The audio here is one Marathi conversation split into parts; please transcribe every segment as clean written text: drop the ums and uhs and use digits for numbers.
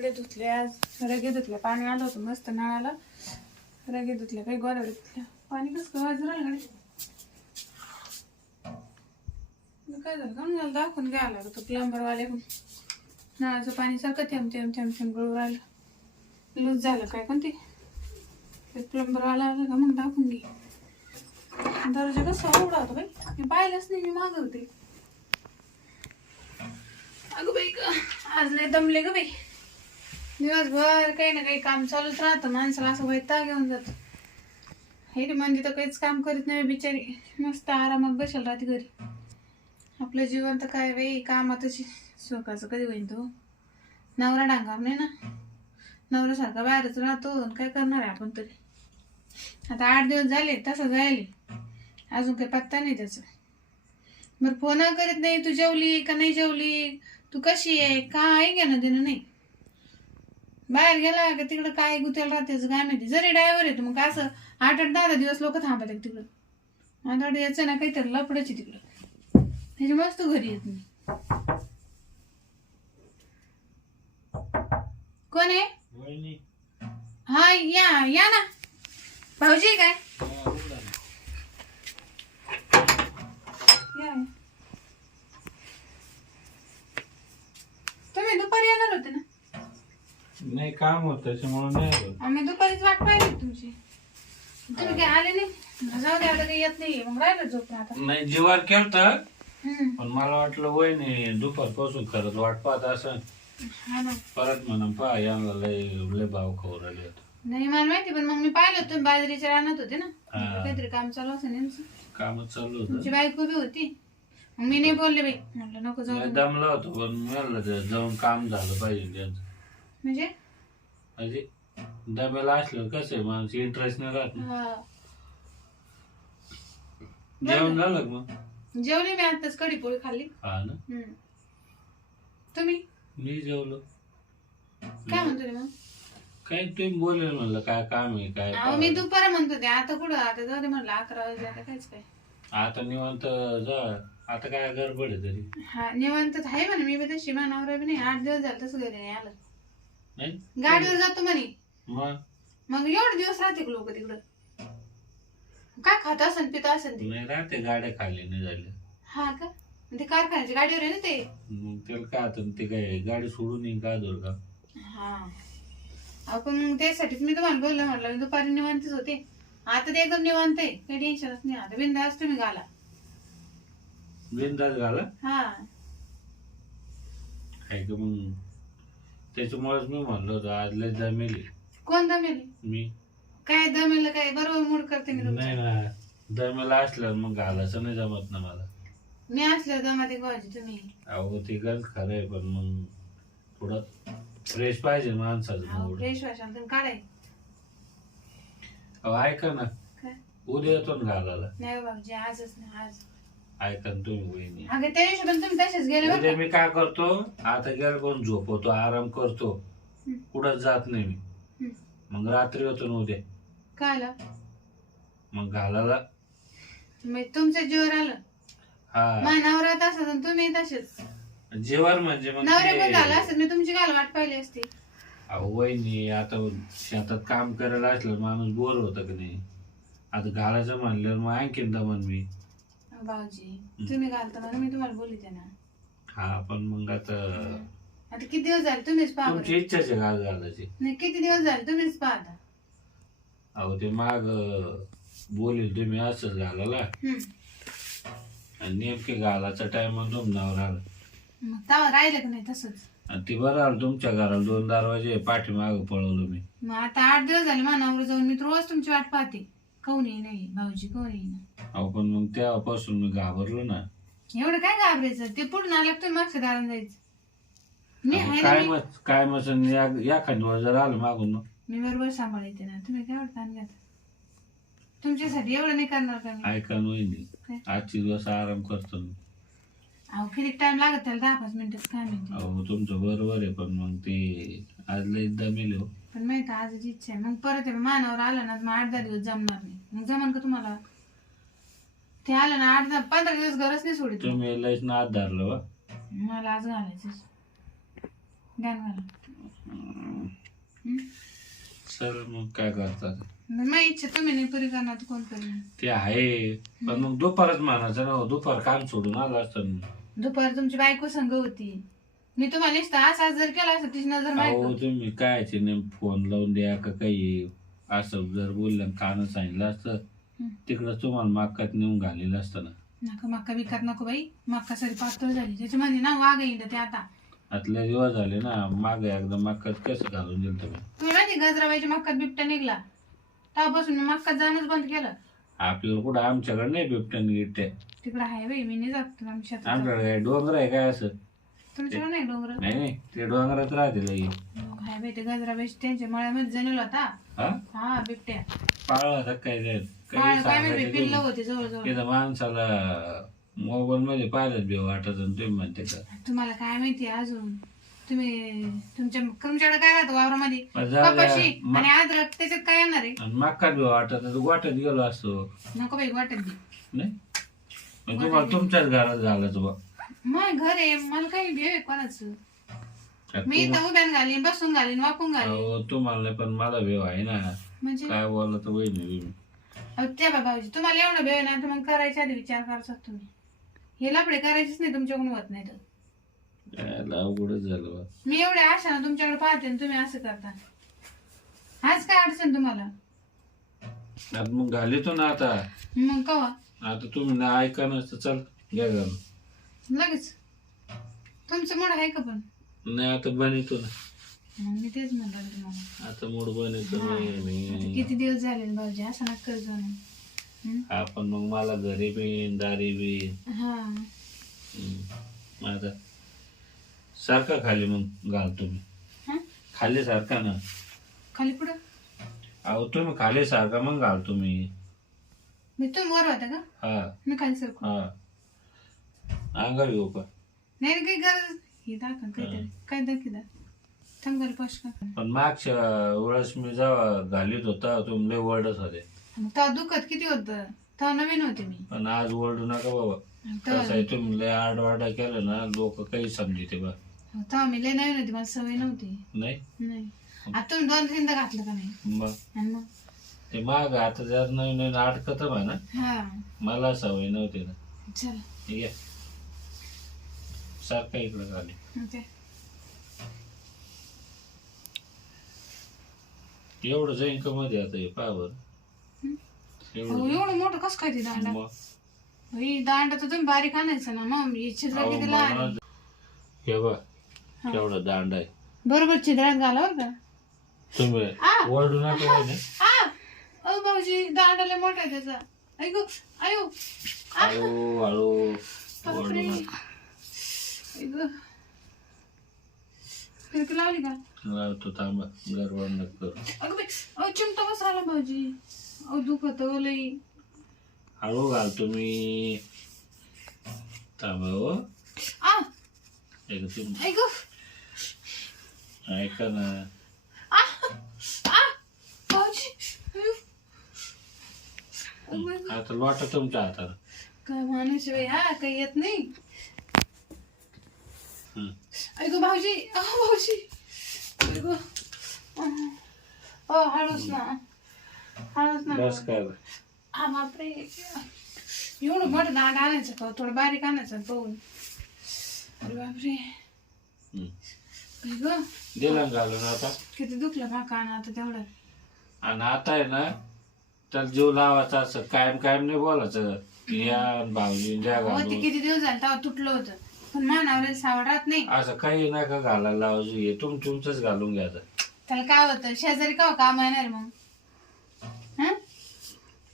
कपडे धुतले, आज रगे धुतले, पाणी आलं होतं मस्त नळाला, रगे धुतले, काही गोऱ्या धुतल्या. पाणी कसं वाजून राहिलं गाडी. काय झालं का मला दाखवून घ्यावं लागत प्लंबरवाले. नळाचं पाणी सारखं थेंब थेंब थेंब थेंब गळू राहिलं. लूज झालं काय कोणती प्लंबरवाला आला का मग दाखवून घे. दरवाजा कसं उघडा होता बाई, मी पाहिलंच नाही, मी मागं होते. अगं बाई ग, आज लय दमले ग बाई. दिवसभर काही ना काही काम चालूच राहतं, माणसाला असं वैताग घेऊन जातं. हे रे म्हणजे तर काहीच काम करीत नाही बिचारी, मस्त आरामात बसेल राहते घरी. आपलं जीवन तर काय बाई कामातच. सुखाचं कधी होईल तो. नवरा डांगावर नाही ना, नवऱ्यासारखा बाहेरच राहतो. काय करणार आहे आपण तरी. आता 8 दिवस झाले तसं जायले, अजून काही पत्ता नाही त्याचा. बरं फोन करीत नाही, तू जेवली का नाही जेवली, तू कशी आहे, काय घेणं देणं नाही. बाहेर गेला का तिकडं काय गुतेल राहते काय माहिती. जरी ड्रायव्हर येतो मग असं 8-8, 10-10 दिवस लोक थांबतात तिकडं. आता याचं ना काहीतरी लपडच तिकडं, त्याची मस्त घरी येत नाही. कोण आहे? हा या या ना भाऊजी. काय तुम्ही दुपारी येणार होते ना? नाही काम होत त्याच्यामुळे नाही आलो. आम्ही दुपारीच वाट पाहिली तुमची, तुम्ही काय आले नाही. जाऊ दे आता काही येत नाही, मग राहिलं झोप आता. नाही जीवार केलत, पण मला वाटलं वय नाही दुपारपासून करत वाट पाहत असं. परत म्हणून पहा यांना लय लय भाव खाऊ राहिले. नाही मला माहिती, पण मग मी पाहिलं तुम्ही बाजरीच्या रानात होते ना, काहीतरी काम चालू असं यांचं. कामच चालू होतं. तुमची बायको बी होती, मग मी नाही बोलले बाई, म्हटलं नको जाऊ. दमला होतो पण म्हणलं जाऊन काम झालं पाहिजे त्यांचं. म्हणजे दम्याला असलं कसं आहे माणूस इंटरेस्ट नाही राहत ना. जेवण झालं मग? जेवली मी आताच, कढी पोळी खाल्ली. हा ना. तुम्ही? मी जेवलो. काय म्हणतो मग? काय तुम्ही बोलेल म्हणलं काय काम आहे काय. मी दुपारा म्हणत होते, आता कुठं, आता जाऊ दे म्हणलं 11 वाजले, आता कायच काय. आता निवांत जा, आता काय गडबड आहे तरी. हा निवांत आहे म्हणे, मी बी तशी मानावर बी नाही. 8 दिवस झाले तसं घरी नाही आलं. नाही गाडीवर जातो म्हणे. मग एवढे दिवस राहते लोक तिकडं, काय खात असन पित असन ते. नाही राहते, गाड्या खाली नाही झाल्या. हा का, ते कारखान्याच्या गाडीवर आहे ना ते. मग त्याला काय आता ते काय गाडी सोडून येईन का जोर का. हा आपण मग त्यासाठीच मी तुम्हाला बोललो, म्हटलं मी दुपारी निवांतच होते. आता ते एकदम निवांत आहे, काही टेन्शनच नाही. आता बिंदास तुम्ही घाला. बिनधास्त घाला. हा काय का मग त्याच्यामुळेच मी म्हणलो होतो आज लय दमेली. कोण दमेल? मी काय दमेल काय, बरोबर मूड करते मी तुमचा. नाही ना, दमेला असल्यावर मग घालायचं नाही जमत ना मला. मी असल्यावर दमाते भाजी तुम्ही. अहो ते गंज खरं आहे, पण मग थोडं फ्रेश पाहिजे माणसाचं मूड. फ्रेश व्हायचं तुम्ही काढाय. अहो ऐका ना, काय? उद्या येतो ना घालायला. नाही बाबूजी आजच नाही, आज. ऐका ना तुम्ही वहिनी, अगं त्या दिवशी पण तुम्ही तसेच गेले उद्या मी काय करतो, आता गेलं कोण झोपवतो, आराम करतो, कुठं जात नाही मी. मग रात्री होतो ना उद्या. काय आलं मग घालायला. तुमच्या जीवर आलं. हा मानावर असं तुम्ही तसेच जेवण म्हणजे मग नवरे पण झाला असेल, मी तुमची गाल वाट पाहिली असती. अहो वहिनी, आता शेतात काम करायला असलं माणूस बोर होतं की नाही. आता घालायचं म्हणल्यावर मग आणखीन दमन मी. भाऊजी तुम्ही घालता म्हणून मी तुम्हाला बोलते ना. हा पण मग आता किती दिवस झाले तुम्हीच पाहा. तुमची इच्छाच आहे घाल घालायची. नाही किती दिवस झाले तुम्हीच पाहता. अहो ते माग बोलेल तुम्ही असंच घालायला, आणि नेमके घालायचा टाइम तुमनावर आला. मग तेव्हा राहिलं का नाही तसंच. आणि ती बरं आलं तुमच्या घराला 2 दरवाजे पाठीमाग पळवलं मी. मग आता 8 दिवस झाले मानावर जाऊन मी रोज तुमची वाट पाहते. कोणी नाही भाऊजी, कोणी ना. अहो पण मग तेव्हापासून मी घाबरलो ना. एवढं काय घाबरायचं, ते पुढून आलं तुम्ही मागच्या दारात जायचं. मी आहे काय ना. मग काय मग एखादी वेळ जर आलं मागून मग मी बरोबर सांभाळते ना. तुम्ही काय ताण घेता, तुमच्यासाठी एवढं नाही करणार का मी. ऐका नाही, आजची दिवस आराम करतो मी. अहो किती टाइम लागत त्याला, 10-5 मिनिटच काय माहिती. अहो तुमचं बरोबर आहे, पण मग ते आज लय दमेल हो. पण माहिती आजची इच्छा आहे. मग परत मानावर आलं ना मग 8-10 दिवस जमणार नाही. मग जमन का तुम्हाला? ते आलं ना 8-15 दिवस गरज नाही सोडित. तुम्ही लयच नाद धरलं बा. मला आज घालायचं. घाल घाला. सर मग काय करतात मग इच्छा तुम्ही नाही पुरी करणार तर कोण करेन. ते आहे पण मग दुपारच म्हणायचं ना दुपार काम सोडून आलं असतं ना. दुपार तुमची बायको संग होती. मी तुम्हाला नुसतं असा जर केला असं तिची नजर अहो माहिती. तुम्ही कायचे नाही फोन लावून द्या का काही असं जर बोललं कानं सांगितलं असतं तिकडं तुम्हाला माकात नेऊन घालेलं असतं ना. नका मक्का विकत नको बाई. मक्का सरी पातळ झाली त्याच्यामध्ये ना वाघ येईल ते आता. आतल्या दिवस झाले ना माग एकदा मक्कात कसं घालून दिलं तुम्ही. तुम्ही माहिती गजराबाईच्या मक्कात बिबट्या निघला तेव्हापासून मी मक्कात जाणंच बंद केलं. आपल्याला कुठं आमच्याकडे नाही बिबट्यान गिट्टे तिकडं आहे बाई मी नाही जात आमच्या शेतात. आमच्याकडे काय डोंगर आहे काय असं. तुमच्याकडे नाही डोंगर. नाही नाही ते डोंगरात राहते लई. हाय बाई ते गजराबाई त्यांच्या मळ्यामध्ये जणल होता. हा हा बिबट्या पाळला होता काय ते काय काही माहिती पिल्लं सांगायचं होते जवळजवळ. तिथं माणसाला मोबाईल मध्ये पाहिलंच बी वाटत आणि तुम्ही म्हणते का तुम्हाला काय माहिती अजून. तुम्ही तुमच्याकडे काय राहतं वावरामध्ये मग जाऊ द्या. कपाशी आणि अद्रक त्याच्यात काय येणार आहे. आणि मक्कात बी वाटत गोट्यात गेलो असतो नको बाई वाटत दे. नाही मग तुम्हाला तुमच्याच घरात घालायचं बा. मग घर आहे मला काही भेव आहे कोणाचं. मी इथं उभ्यान घालीन बसून घालीन वाकून घालीन. अहो, तुम्हाला नाही पण मला भेव आहे ना. म्हणजे काय बोलत वहिनी तुम्ही. त्या भाऊजी तुम्हाला एवढं भेव आहे ना तर मग करायच्या आधी विचार करतात तुम्ही. हे लफडे करायचेच नाही तुमच्याकडून होत नाही तर. यायला अवघडच झालं बा. मी एवढ्या आशा ना तुमच्याकडे पाहते आणि तुम्ही असं करता. आज काय अडचण तुम्हाला. आता मग घालितो ना आता. मग कवा आता तुम्ही ना ऐका नसतं चल घ्या घालून. लगेच तुमचं मूड आहे का पण. नाही आता बनवतो ना. मग मी तेच म्हणलं तुम्हाला. आता मूड बनवतो आता नाही. किती दिवस झाले ना भाऊजी असं नका करत जाऊ ना. आपण मग मला घरी बी दारी बी हा आता सारखा खाली मग घालतो मी. हा? खाली सारखा ना. खाली पुढं अहो तुम्ही खाली सारखा मग घालतो मी. मी तुम्ही वर होता का हा मी खाली सरकू. हा अंगावर येऊ का. नाही रे, काही गरज हे दाखल काहीतरी काय दाखी थांब घरी पाश का. पण मागच्या वेळेस मी जेव्हा घालीत होता तुम्ही लय ओरडत होते. तेव्हा दुखत किती होतं तेव्हा नवीन होते मी. पण आज ओरडू नका बाबा. तेव्हा कसं आहे तुम्ही लय आडवाडा केलं ना लोक काही समजते बा. तेव्हा मी लय नवीन होती मला सवय नव्हती. नाही नाही आता तुम्ही 2-3दा घातलं का नाही. मग आणि मग ते माग आता जर नवीन नवीन अडकत बा ना हा मला सवय नव्हती ना. चला ठीक आहे सारखा इकडं झाले. ओके. एवढं जाईन का मध्ये आता हे पावर एवढं मोठं कसं काय ते दांडा. दांडा तर तुम्ही बारीक आणायचं ना मग छिद्र किती लहान. हे बा केवढं दांड आहे. बरोबर छिद्रात घाला बरं का. तुम्ही ओरडू नका वहिनी. ओ भाऊजी दांडाला मोठा आहे त्याचा. ऐकू आयो हळू हळू ओरडू बापरे. नका. ऐकू फिरकी लावली का. लावतो थांबा गरबड नको करू. अगं बाई चिमटा बस राहिला भाऊजी. अहो दुखत लई. हळू घालतो मी थांबा हो. एक तुम्ही ऐकू ऐका ना. भाऊजी आता लोटा तुमच्या हाताला. काय माणूस बाई हा काही येत नाही. हं. ऐकू भाऊजी भाऊजी ऐकू हो हळूच ना हळूच ना. बस काय हा बापरे एवढं मोठं दांड आणायचं का थोडं बारीक आणायचं पाहून. अरे बापरे हं. ऐकू दिला घालून आता. किती दुखलं भाका आणा आता तेवढं. आणि आता आहे ना तर जीव लावायचा असं कायम कायम नाही बोलायचं की या भाऊजी द्या हो ते घालून. किती दिवस झाले तेव्हा तुटलं होतं पण मानावर सावड राहत नाही. असं काही नका घालायला लावायचं हे तुमचंच घालून घ्यायचं. त्याला काय होतं शेजारी का काम येणार मग. हं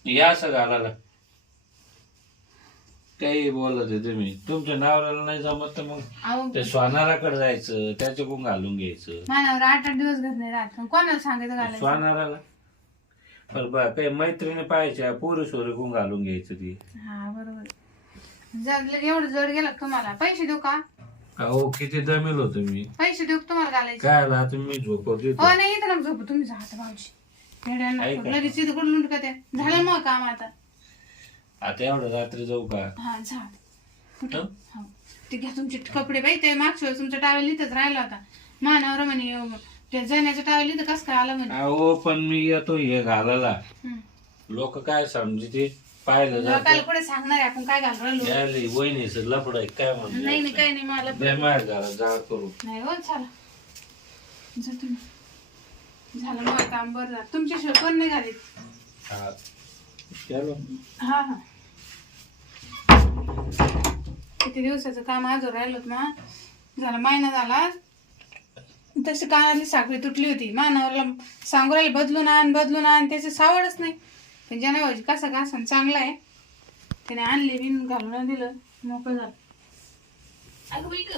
या असं घालायला काही बोलत आहे तुम्ही. तुमच्या नवऱ्याला नाही जमत तर मग अहो ते सोनाराकडे जायचं त्याच्याकडून घालून घ्यायचं. मानावर 8-8 दिवस घर नाही राहत पण कोणाला सांगायचं घालायचं. सोनाराला पण बा काही मैत्रिणी पाहायच्या पोरी सोरी घालून घ्यायचं ती. हा बरोबर. जर एवढं जड गेलं का तुम्हाला पैसे देऊ का. अहो किती दमेल होतो मी. पैसे देऊ का तुम्हाला घालायचे. काय आला तुम्ही झोपवते हो नाही इथं नका झोपू तुम्ही जात भाऊजी. ऐका. लगेच तिथं कुठं लुंड का त्या झालं मग काम आता. आता एवढं रात्री जाऊ का. हा झाड कुठं हं? हो ते घ्या तुमचे कपडे बाई ते मागच्या वेळेस तुमचा टावेल इथंच राहिला होता. मानावर म्हणे त्या जाण्याचं टाळली तर कसं काय आलं म्हणजे अहो पण मी येतो हे घालायला हं. लोक काय समजते पाहिलं तुला काल जात कुठे सांगणार आहे आपण काय घालून राहिलो वहिनीच लफड आहे काय नाही नाही म्हणतो काही नाही मला बेमार झाला जाळ करू नाही हो चला जा तुम्ही झालं मग काम बरं झालं तुमच्याशिवाय कोण नाही घालीत हा चलो हा हा किती दिवसाचं काम आजवर राहिलं ना झालं महिना झाला तशी कानातली साखळी तुटली होती मानावरला सांगू राहिले बदलून आण त्याची सावडच नाही पण जनावरची कसा का असं चांगला आहे त्याने आणले बिन घालून दिलं मोकळं झालं अगं बाई गं.